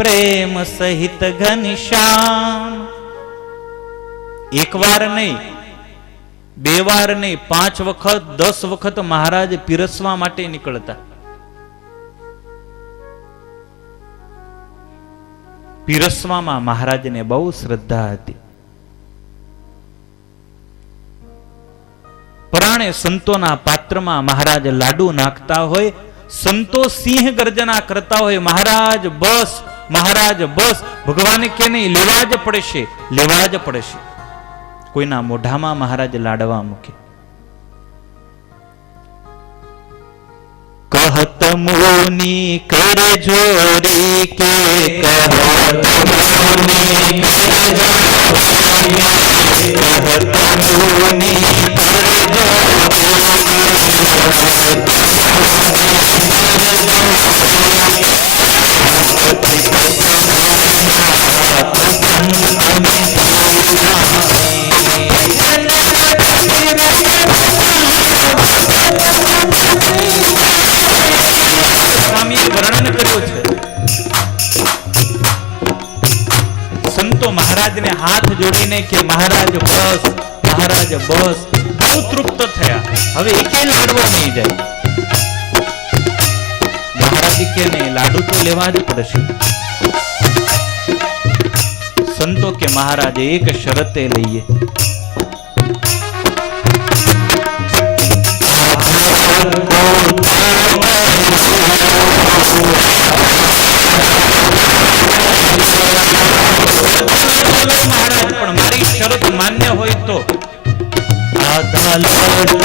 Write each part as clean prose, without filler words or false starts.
प्रेम सहित घनश्याम। एक वार नहीं, बे वार नहीं, 5 वखत 10 वखत महाराज पीरसवा माटे निकलता। पीरसवामां महाराजने बहु श्रद्धा हती। पराणे संतोना पात्रमा महाराज लाडू नाखता होय, संतो सिंह गर्जना करता होय, महाराज बस, महाराज बस। भगवान के नहीं, लेवा ज पड़शे, लेवा ज पड़शे। कोईना मोढामां महाराज लाडवा मूके। कहत मुनि कर जोरी के, कहत मुनि कर स्वामी वर्णन કર્યો છે। સંતો महाराज ने हाथ जोड़ीने के महाराज बस, महाराज बस। बहु तृप्त थया, हवे एके लाडવો नहीं जाए। महाराज के नहीं, लाडू तो लेवा ज पड़शे। संतो के महाराज एक शरते लईए। महाराज पण मारी शरत मान्य होय तो आधा लाडू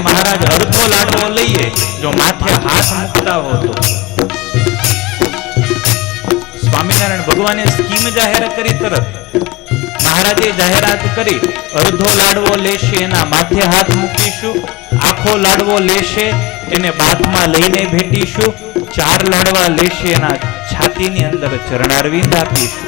महाराज अर्धो लाडવો લઈએ, जो माथे हाथ मुकता हो तो। स्वामीनारायण भगवाने स्कीम जाહેર કરી તરત। महाराजे જાહેરાત કરી, અડધો લાડવો લેશે એના માથે હાથ મૂકીશું, આખો લાડવો લેશે એને બાથમાં લઈને ભેટીશું, 4 લાડવા લેશે એના છાતીની અંદર ચરણારવિંદ આપીશું।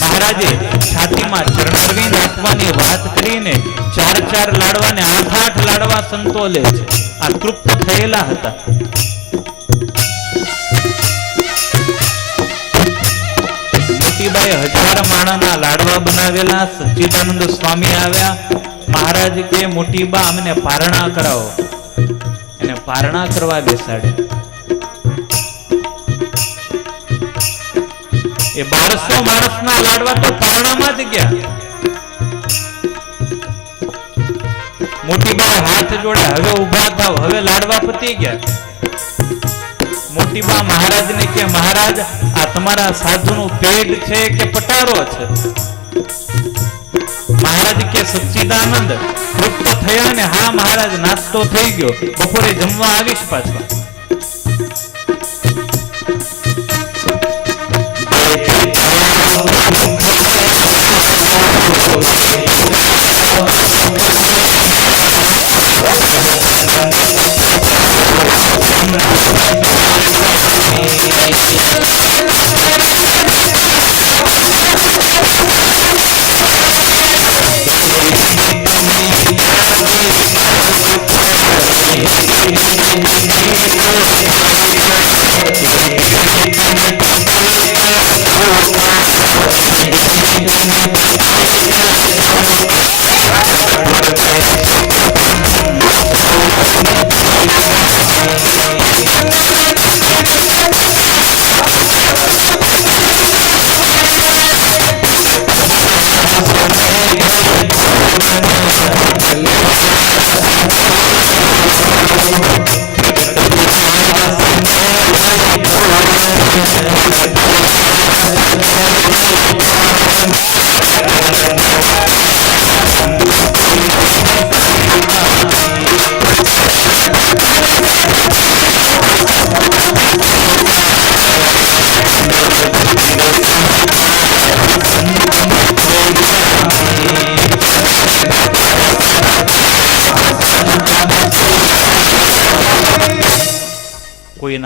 महाराजे छाती में चरणारविंद आपवानी बात करीने 4 लाडवाने 8 लाडवा संतो ले छे। आ तृप्त थयेला हता। मोतीबाई 1000 माणाना लाडवा बनावेला। सच्चिदानंद स्वामी आव्या। महाराज के मोतीबा अमने पारणा करावो। एने पारणा करवा बेसाडे। ये 1200 माणसना लाडवा तो पारणामां ज गया। मोटीबा हाथ जोड़े, हवे उभा थाव, हवे लाडवा पती गया। मोटीबा महाराज ने के, महाराज आ तमारा साधुनु पेट छे के पटारो छे? महाराज के सच्चिदानंद तृप्त थया ने, हाँ महाराज नास्तो थई गयो, बपोरे जमवा आवीश पाछो।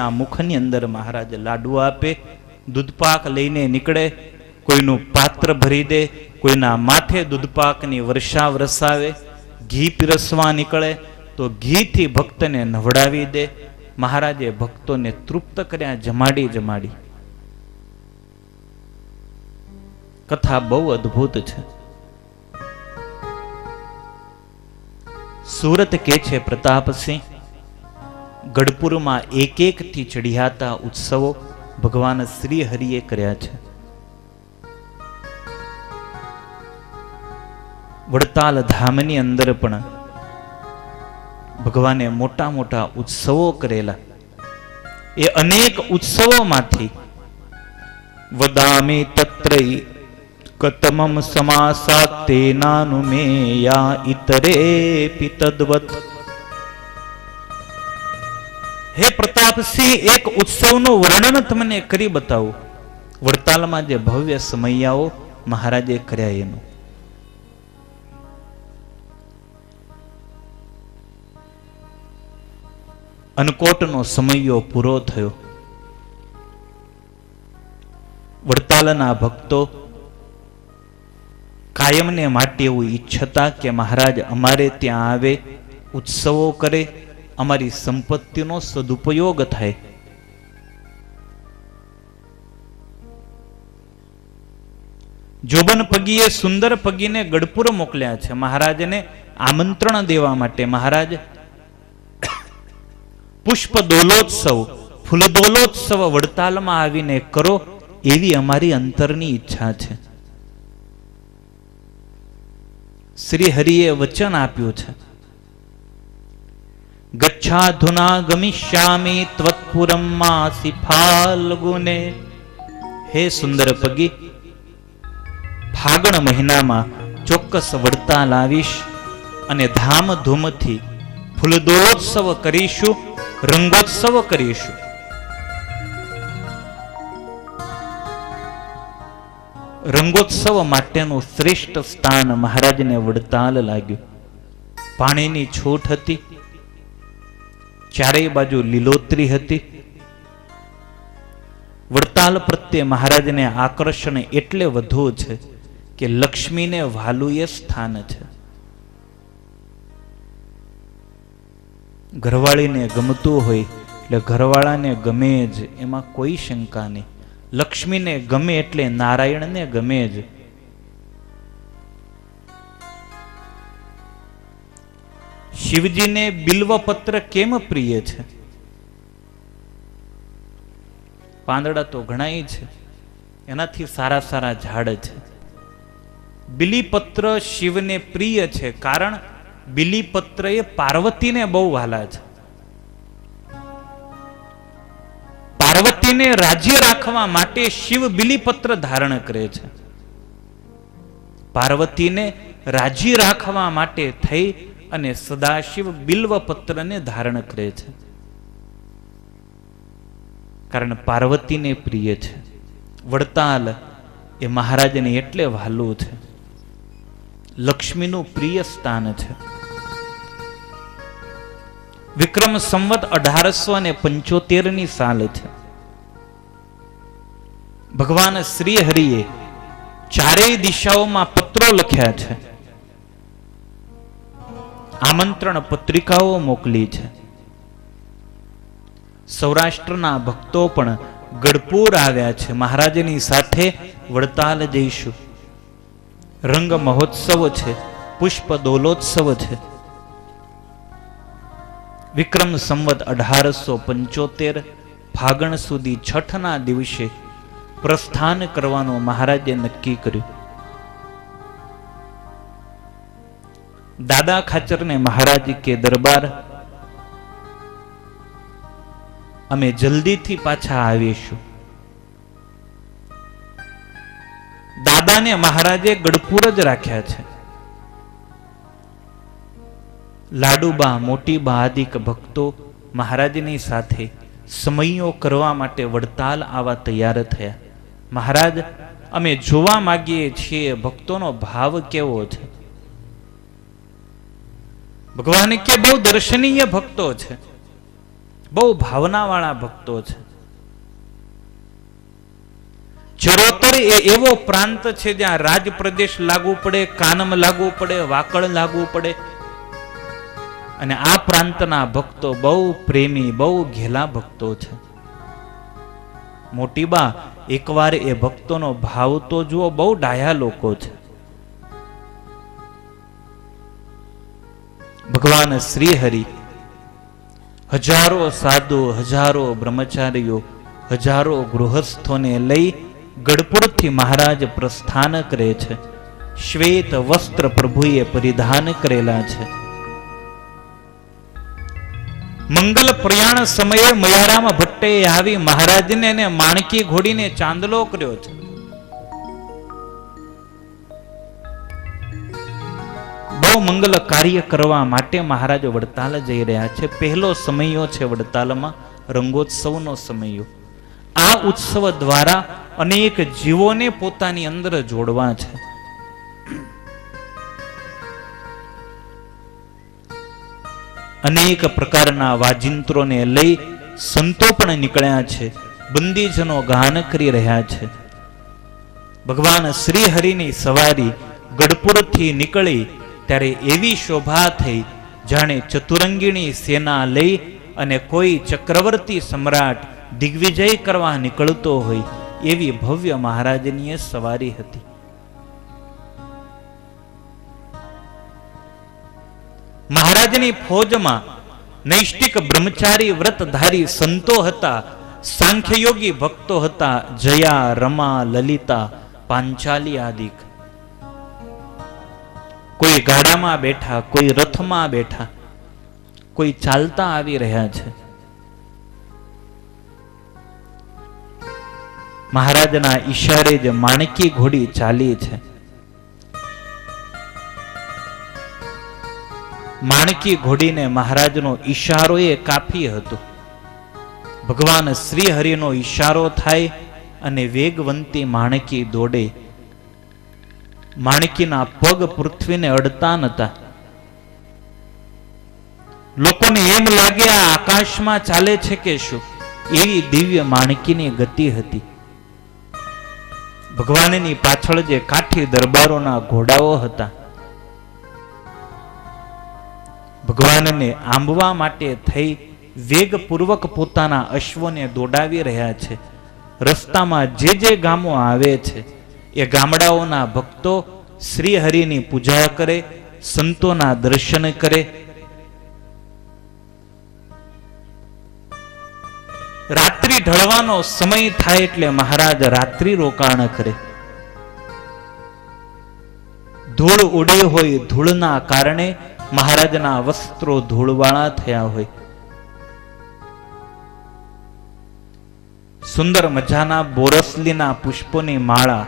શિષ્યના મુખની અંદર મહારાજ લાડુ આપે, દૂધપાક લઈને નીકળે, કોઈનું પાત્ર ભરી દે, કોઈના માથે દૂધપાકની વર્ષા વરસાવે, ઘી પીરસવા નીકળે તો ઘીથી ભક્તને નવડાવી દે. મહારાજે ભક્તોને તૃપ્ત કર્યા જમાડી જમાડી. કથા બહુ અદ્ભુત છે. સુરત કે છે પ્રતાપસિંહ, ગઢપુરમાં એક થી ચઢિયાતા ઉત્સવો ભગવાન શ્રી હરિએ કર્યા છે. વડતાલ ધામની અંદર પણ ભગવાને મોટા મોટા ઉત્સવો કરેલા. એ અનેક ઉત્સવોમાંથી વદામી તત્રૈ કતમમ સમાસા તેનાનુમેયા ઇતરે પિતદ્વત. હે પ્રતાપસિંહ, એક ઉત્સવનું વર્ણન તમને કરી બતાવું. વડતાલમાં જે ભવ્ય સમૈયાઓ મહારાજે કર્યા એનું. અનકોટનો સમયો પૂરો થયો. વડતાલના ભક્તો કાયમને માટે એવું ઈચ્છતા કે મહારાજ અમારે ત્યાં આવે, ઉત્સવો કરે, અમારી સંપત્તિનો સદુપયોગ થાય. જોબન પગીએ સુંદર પગીને ગઢપુર મોકલ્યા છે મહારાજને આમંત્રણ દેવા માટે. મહારાજ પુષ્પ દોલોત્સવ, ફૂલ દોલોત્સવ વડતાલમાં આવીને કરો, એવી અમારી અંતરની ઈચ્છા છે. શ્રી હરિએ વચન આપ્યું છે, ગચ્છાધુના ગમિષ્યામિ ત્વત્પુરમ માસી ફાલ્ગુને. હે સુંદર પગી, ફાગણ મહિનામાં ચોક્કસ વડતાલ આવીશ અને ધામધૂમથી ફૂલદોલોત્સવ કરીશું, રંગોત્સવ કરીશું. રંગોત્સવ માટેનું શ્રેષ્ઠ સ્થાન મહારાજને વડતાલ લાગ્યું. પાણીની છૂટ હતી, ચારેય બાજુ લીલોતરી હતી. વડતાલ પ્રત્યે મહારાજને આકર્ષણ એટલે વધુ છે કે લક્ષ્મીને વાલું એ સ્થાન છે. ઘરવાળીને ગમતું હોય એટલે ઘરવાળાને ગમે જ, એમાં કોઈ શંકા નહીં. લક્ષ્મીને ગમે એટલે નારાયણને ગમે જ. શિવજીને બિલ્વપત્ર કેમ પ્રિય છે? પાંદડા તો ઘણાય છે, એનાથી સારા સારા ઝાડ છે. બિલીપત્ર શિવને પ્રિય છે કારણ બિલીપત્ર એ પાર્વતીને બહુ વહાલા છે. પાર્વતીને રાજ્ય રાખવા માટે શિવ બિલીપત્ર ધારણ કરે છે. પાર્વતીને રાજી રાખવા માટે થઈ અને સદાશિવ બિલ્વપત્રને ધારણ કરે છે, કારણ પાર્વતીને પ્રિય છે. વડતાલ એ મહારાજને એટલે વહાલું છે, લક્ષ્મીનું પ્રિય સ્થાન છે. વિક્રમ સંવત 1875 સાલ છે. ભગવાન શ્રી હરિએ ચારેય દિશાઓમાં પત્રો લખ્યા છે, આમંત્રણ પત્રિકાઓ મોકલી છે. સૌરાષ્ટ્રના ભક્તો પણ ગઢપુર આવ્યા છે. મહારાજની સાથે વડતાલ જઈશું. રંગ મહોત્સવ છે, પુષ્પ દોલોત્સવ છે. વિક્રમ સંવત 1875 ફાગણ સુધી છઠના દિવસે પ્રસ્થાન કરવાનું મહારાજે નક્કી કર્યું. દાદા ખાચરને મહારાજ કે દરબાર, અમે જલ્દીથી પાછા આવીશું. દાદાને મહારાજે ગઢપુર જ રાખ્યા છે. લાડુબા, મોટીબા આદિક ભક્તો મહારાજની સાથે સમયો કરવા માટે વડતાલ આવા તૈયાર થયા. મહારાજ, અમે જોવા માંગીએ છીએ ભક્તોનો ભાવ કેવો છે. ભગવાન કે બહુ દર્શનીય ભક્તો છે. બહુ ભાવનાવાળા ભક્તો છે. ચરોતર એ એવો પ્રાંત છે જ્યાં રાજ પ્રદેશ લાગુ પડે, કાનમ લાગુ પડે, વાકડ લાગુ પડે. અને આ પ્રાંતના ભક્તો બહુ પ્રેમી, બહુ ઘેલા ભક્તો છે. મોટીબા એકવાર એ ભક્તોનો ભાવ તો જુઓ, બહુ ડાયા લોકો છે. ભગવાન શ્રી હરિ હજારો સાધુ, હજારો બ્રહ્મચારીઓ, હજારો ગૃહસ્થોને લઈ ગઢપુરથી મહારાજ પ્રસ્થાન કરે છે. શ્વેત વસ્ત્ર પ્રભુએ પરિધાન કરેલા છે. મંગલ પ્રયાણ સમયે મયારામ ભટ્ટે આવી મહારાજને અને માણકી ઘોડીને ચાંદલો કર્યો છે. બહુ મંગલ કાર્ય કરવા માટે મહારાજ વડતાલ જઈ રહ્યા છે. પહેલો સમયો છે વડતાલમાં રંગોત્સવનો સમયો. આ ઉત્સવ દ્વારા અનેક જીવોને પોતાની અંદર જોડવા છે. અનેક પ્રકારના વાજિંત્રોને લઈ સંતો પણ નીકળ્યા છે. બંદીજનો ગાન કરી રહ્યા છે. ભગવાન શ્રી હરિની સવારી ગઢપુરથી નીકળી ત્યારે એવી શોભા થઈ જાણે ચતુરંગીણી સેના લઈ અને કોઈ ચક્રવર્તી સમ્રાટ દિગ્વિજય કરવા નીકળતો હોય એવી ભવ્ય મહારાજની સવારી હતી. મહારાજની ફોજમાં નૈષ્ટિક બ્રહ્મચારી વ્રતધારી સંતો હતા, સાંખ્યયોગી ભક્તો હતા, જયા, રમા, લલિતા, પાંચાલી આદિક. કોઈ ગાડામાં બેઠા, કોઈ રથમાં બેઠા, કોઈ ચાલતા આવી રહ્યા છે. મહારાજના ઈશારે જ માણકી ઘોડી ચાલી છે. માણકી ઘોડીને મહારાજનો ઈશારો એ કાફી હતો. ભગવાન શ્રી હરિનો ઈશારો થાય અને વેગવંતી માણકી દોડે. માણકીના પગ પૃથ્વીને અડતા નતા. લોકોને એમ લાગે આ આકાશમાં ચાલે છે કે શું, એવી દિવ્ય માણકીની ગતિ હતી. ભગવાનની પાછળ જે કાઠી દરબારોના ઘોડાઓ હતા, ભગવાનને આંબવા માટે થઈ વેગપૂર્વક પોતાના અશ્વને દોડાવી રહ્યા છે. રસ્તામાં જે જે ગામો આવે છે એ ગામડાઓના ભક્તો શ્રી હરિની પૂજા કરે, સંતોના દર્શન કરે. રાત્રિ ઢળવાનો સમય થાય એટલે મહારાજ રાત્રિ રોકાણ કરે. ધૂળ ઉડી હોય, ધૂળના કારણે મહારાજના વસ્ત્રો ધૂળવાળા થયા હોય. સુંદર મજાના બોરસલીના પુષ્પોની માળા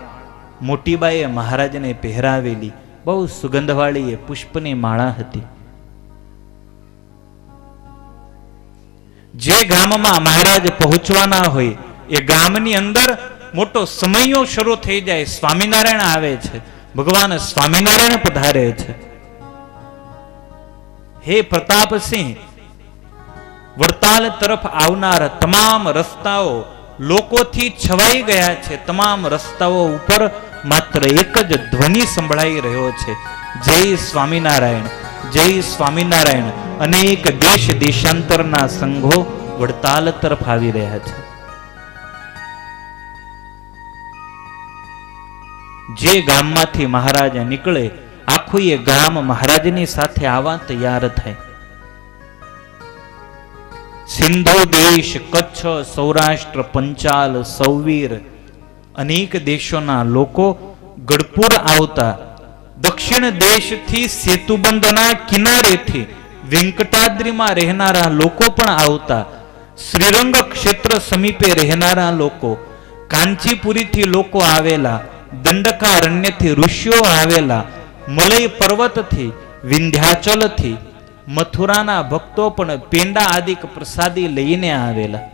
મોટીબાએ મહારાજને પહેરાવેલી, બહુ સુગંધવાળી એ પુષ્પની માળા હતી. જે ગામમાં મહારાજ પહોંચવાના હોય એ ગામની અંદર મોટો સમયો શરૂ થઈ જાય. સ્વામિનારાયણ આવે છે, ભગવાન સ્વામિનારાયણ પધારે છે. હે પ્રતાપસિંહ, વડતાલ તરફ આવનાર તમામ રસ્તાઓ લોકોથી છવાઈ ગયા છે. તમામ રસ્તાઓ ઉપર માત્ર એક જ ધ્વનિ સંભળાઈ રહ્યો છે, જય સ્વામિનારાયણ, જય સ્વામિનારાયણ. અનેક દેશ દેશાંતરના સંઘો વડતાલ તરફ આવી રહ્યા છે. જે ગામમાંથી મહારાજ નીકળે આખું એ ગામ મહારાજની સાથે આવવા તૈયાર થાય. સિંધુ દેશ, કચ્છ, સૌરાષ્ટ્ર, પંચાલ, સૌવીર અનેક દેશોના લોકો ગઢપુર આવતા. દક્ષિણ દેશથી સેતુબંધના કિનારેથી વેંકટાદ્રીમાં રહેનારા લોકો પણ આવતા. શ્રીરંગ ક્ષેત્ર સમીપે રહેનારા લોકો, કાંચીપુરીથી લોકો આવેલા, દંડકારણ્યથી ઋષિઓ આવેલા, મલય પર્વતથી, વિંધ્યાચલથી, મથુરાના ભક્તો પણ પેંડા આદિક પ્રસાદી લઈને આવેલા.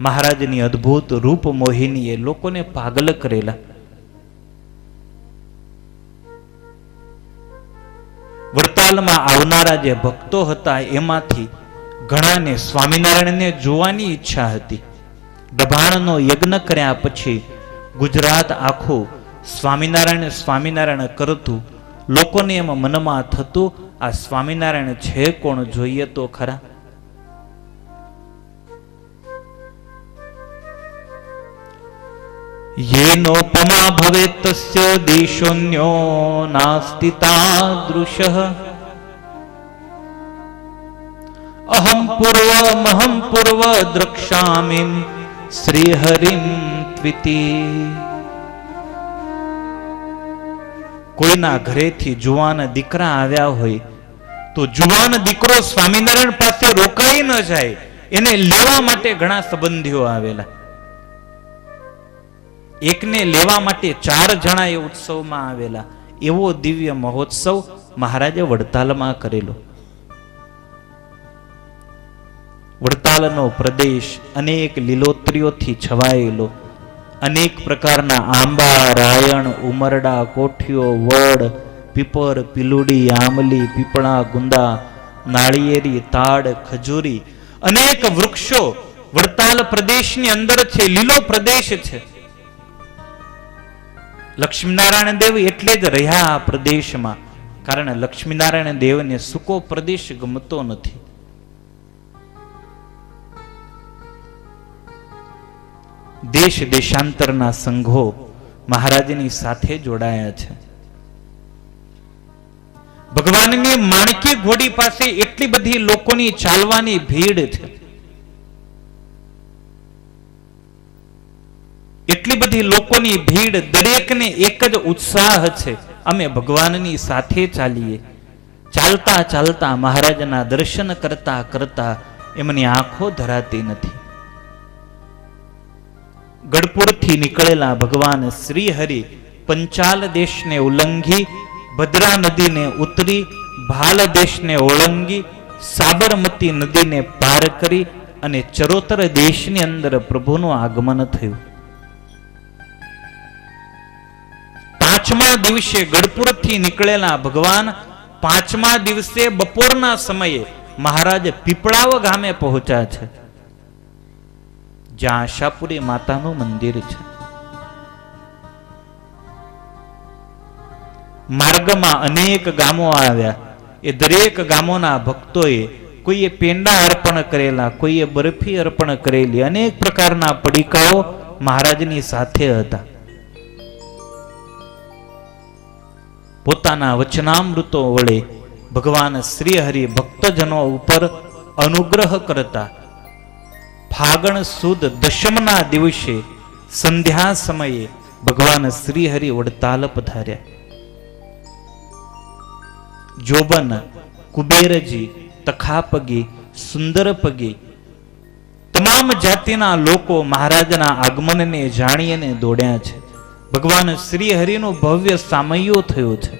મહારાજની અદ્ભુત રૂપ મોહિનીએ લોકોને પાગલ કરેલા. વડતાલ વડતાલમાં આવનારા જે ભક્તો હતા એમાંથી ઘણાને સ્વામિનારાયણને જોવાની ઈચ્છા હતી. દભાણનો યજ્ઞ કર્યા પછી ગુજરાત આખું સ્વામિનારાયણ સ્વામિનારાયણ કરતું. લોકોને એમ મનમાં થતું આ સ્વામિનારાયણ છે કોણ, જોઈએ તો ખરા. येनोपमा भवेत् तस्य देशोऽन्यो नास्ति तादृशः महं पूर्व द्रक्ष्यामिं श्रीहरिं त्विति. કોઈના ઘરેથી જુવાન દીકરા આવ્યા હોય તો જુવાન દીકરો સ્વામિનારાયણ પાસે રોકાઈ ન જાય, એને લેવા માટે ઘણા સંબંધીઓ આવેલા. એકને લેવા માટે 4 જણા એ ઉત્સવમાં આવેલા. એવો દિવ્ય મહોત્સવ મહારાજે વડતાલમાં કરેલો. વડતાલનો પ્રદેશ અનેક લીલોતરીઓથી છવાયેલો. અનેક પ્રકારના આંબા, રાયણ, ઉમરડા, કોઠીઓ, વડ, પીપર, પીલુડી, આમલી, પીપળા, ગુંદા, નાળિયેરી, તાડ, ખજૂરી, અનેક વૃક્ષો વડતાલ પ્રદેશની અંદર છે. લીલો પ્રદેશ છે. લક્ષ્મીનારાયણ દેવ એટલે જ રહ્યા આ પ્રદેશમાં, કારણ લક્ષ્મીનારાયણ દેવને સૂકો પ્રદેશ ગમતો નથી. દેશ દેશાંતરના સંઘો મહારાજની સાથે જોડાયા છે. ભગવાનની માણકી ઘોડી પાસે એટલી બધી લોકોની ચાલવાની ભીડ છે, એટલી બધી લોકોની ભીડ. દરેકને એક જ ઉત્સાહ છે, અમે ભગવાનની સાથે ચાલીએ. ચાલતા ચાલતા મહારાજના દર્શન કરતા કરતા એમની આંખો ધરાતી નથી. ગઢપુરથી નીકળેલા ભગવાન શ્રી હરિ પંચાલ દેશને ઉલ્લંઘી, ભદ્રા નદીને ઉતરી, ભાલ દેશને ઓળંગી, સાબરમતી નદીને પાર કરી અને ચરોતર દેશની અંદર પ્રભુનું આગમન થયું. 5મા દિવસે ગઢપુરથી નીકળેલા ભગવાન 5મા દિવસે બપોરના સમયે મહારાજ પીપળાવ ગામે પહોંચ્યા છે, જ્યાં આશાપુરી માતાનું મંદિર છે. માર્ગમાં અનેક ગામો આવ્યા. એ દરેક ગામોના ભક્તોએ કોઈએ પેંડા અર્પણ કરેલા, કોઈએ બરફી અર્પણ કરેલી. અનેક પ્રકારના પડીકાઓ મહારાજની સાથે હતા. પોતાના વચનામૃતો વડે ભગવાન શ્રી હરિ ભક્તજનો ઉપર અનુગ્રહ કરતા. ફાગણ સુદ દશમના દિવસે સંધ્યા સમયે ભગવાન શ્રી હરિ વડતાલ પધાર્યા. જોબન, કુબેરજી, તખાપગી, સુંદરપગી તમામ જાતિના લોકો મહારાજના આગમનને જાણીને દોડ્યા છે. ભગવાન શ્રી હરિનો ભવ્ય સામૈયો થયો છે.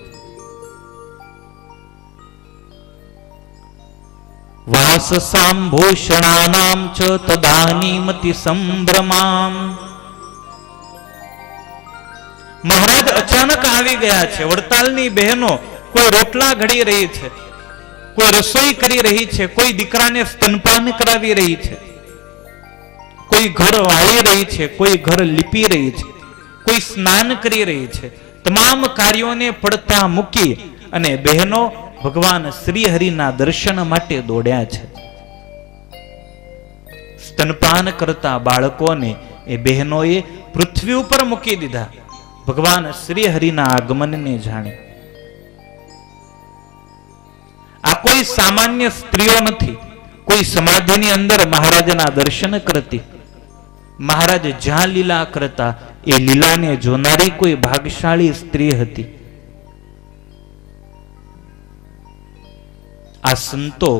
વાસ સાંભૂષણાનામ ચ તદાનીમતિ સંભ્રમામ. મહારાજ અચાનક આવી ગયા છે. વડતાલની બહેનો કોઈ રોટલા ઘડી રહી છે, કોઈ રસોઈ કરી રહી છે, કોઈ દીકરાને સ્તનપાન કરાવી રહી છે, કોઈ ઘર વાળી રહી છે, કોઈ ઘર લીપી રહી છે, કોઈ સ્નાન કરી રહી છે. તમામ કાર્યોને પડતા મૂકી અને બહેનો ભગવાન શ્રી હરિના દર્શન માટે દોડ્યા છે. સ્તનપાન કરતા બાળકોને એ બહેનોએ પૃથ્વી ઉપર મૂકી દીધા, ભગવાન શ્રી હરિના આગમનને જાણી. આ કોઈ સામાન્ય સ્ત્રીઓ નથી, કોઈ સમાધિની અંદર મહારાજના દર્શન કરતી. મહારાજ જ્યાં લીલા કરતા એ લીલાને જોનારી કોઈ ભાગશાળી સ્ત્રી હતી. આ સંતો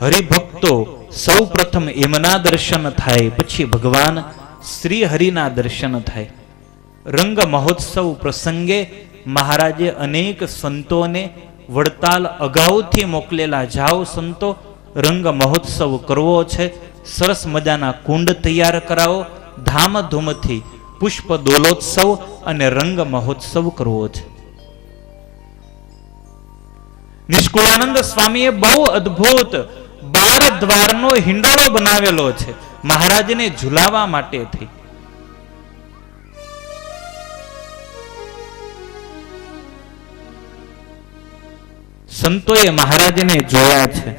હરિભક્તો સૌ પ્રથમ એમના દર્શન થાય, પછી ભગવાન શ્રી હરિના દર્શન થાય. રંગ મહોત્સવ પ્રસંગે મહારાજે અનેક સંતોને વડતાલ અગાઉથી મોકલેલા, જાઓ સંતો રંગ મહોત્સવ કરવો છે, સરસ મજાના કુંડ તૈયાર કરાવો, ધામધૂમથી પુષ્પ દોલોત્સવ અને રંગ મહોત્સવ કરવો છે. નિષ્કુળાનંદ સ્વામીએ બહુ અદ્ભુત 12 દ્વારનો હિંડોળો બનાવેલો છે મહારાજને ઝુલાવવા માટેથી. સંતોએ મહારાજને જોયા છે.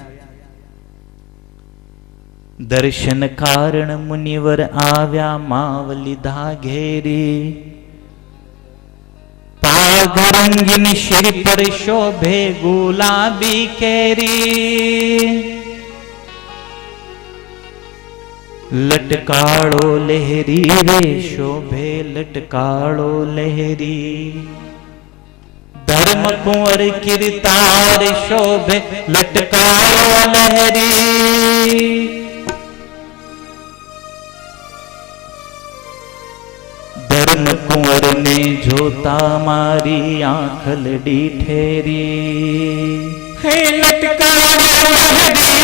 દર્શન કારણ મુનિવર આવ્યા માવ લીધા ઘેરી, પાઘરંગીન શિર પર શોભે ગુલાબી કેરી, લટકાળો લહેરી રે શોભે લટકાળો લહેરી, ધર્મ કુંવર કીર્તાર શોભે લટકાળો લહેરી, ધર્મ કુંવર ને જોતા મારી આંખ લડી ઠેરી, હે લટકાળો લહેરી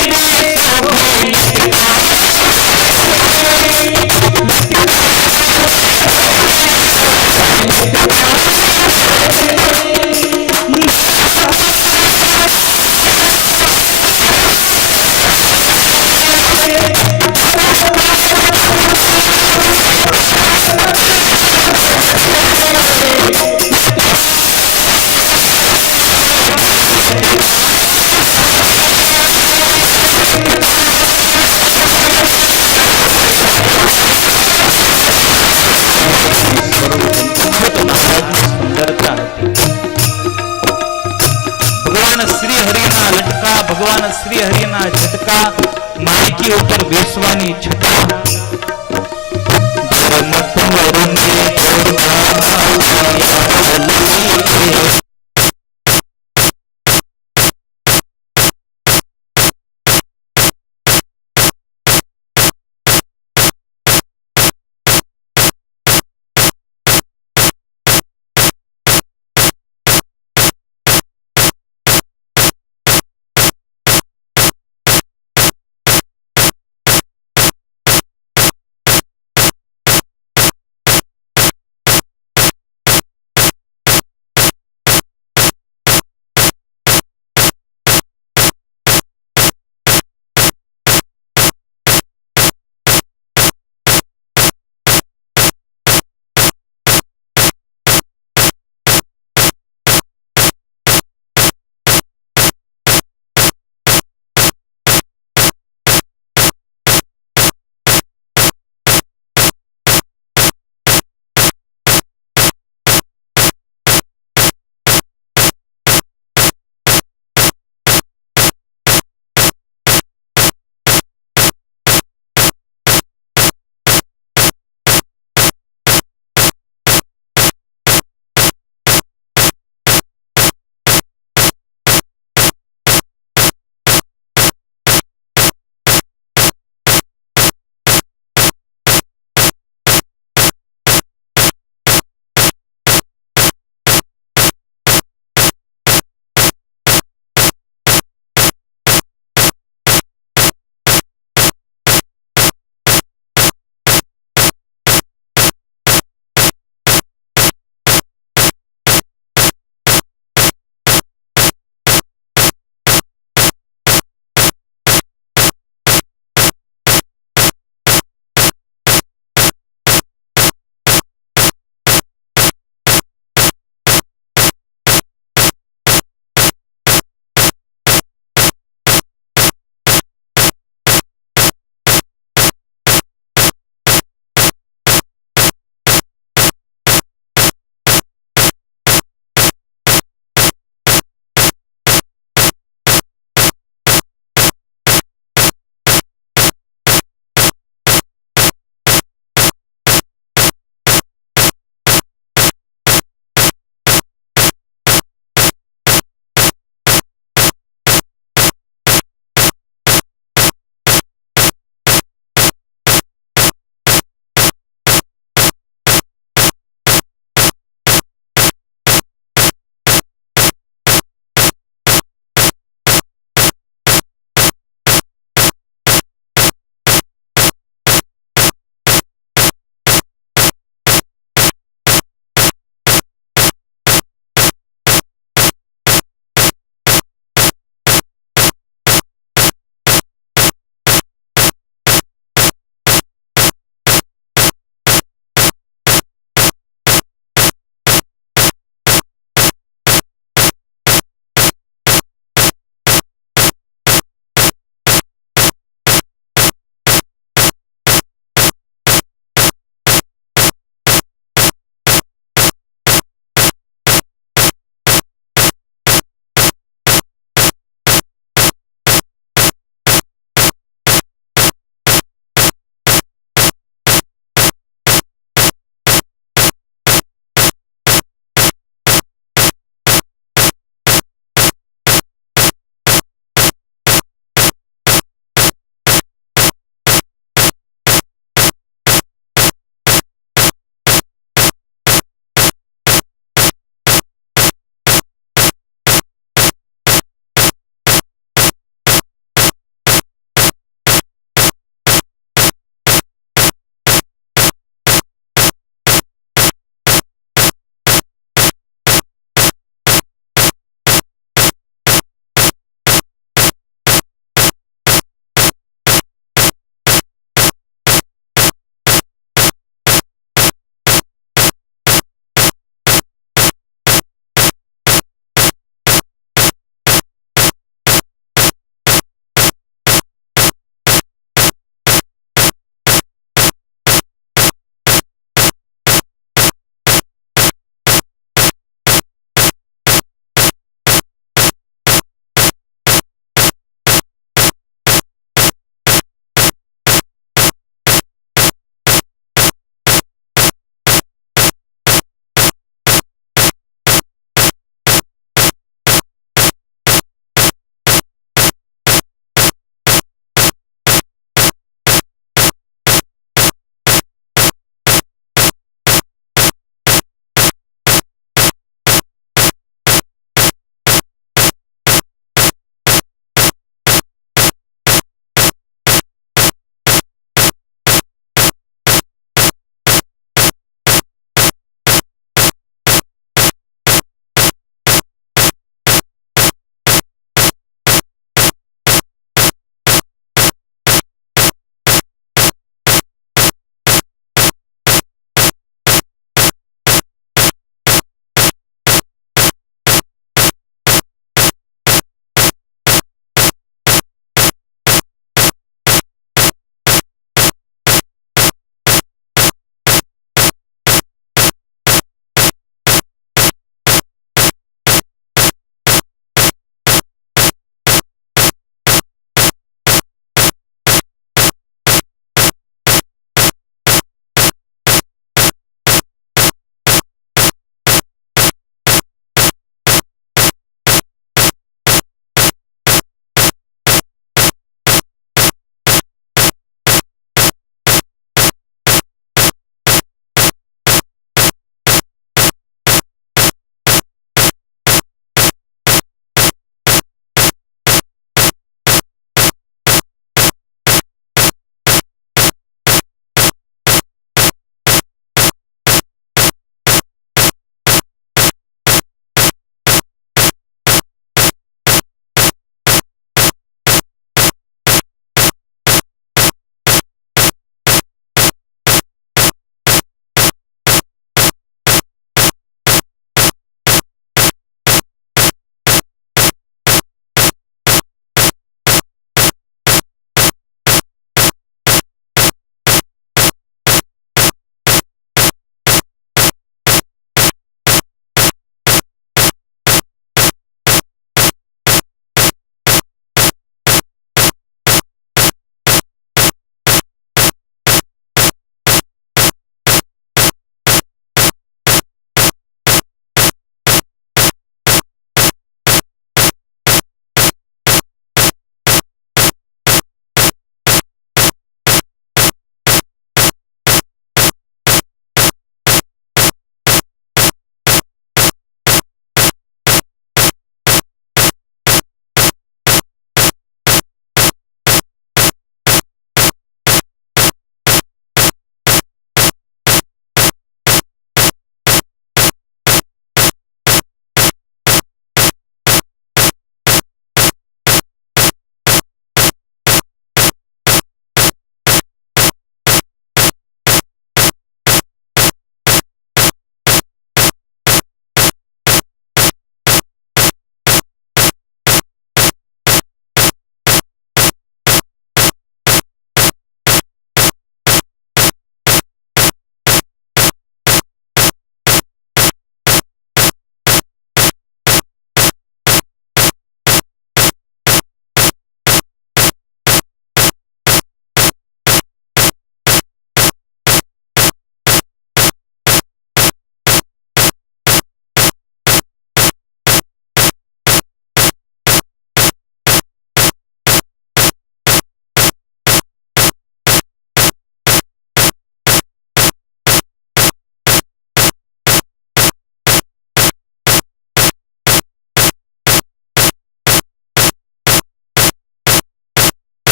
ભગવાન શ્રી હરિના ઝટકા માલિકી ઉપર બેસવાની છટા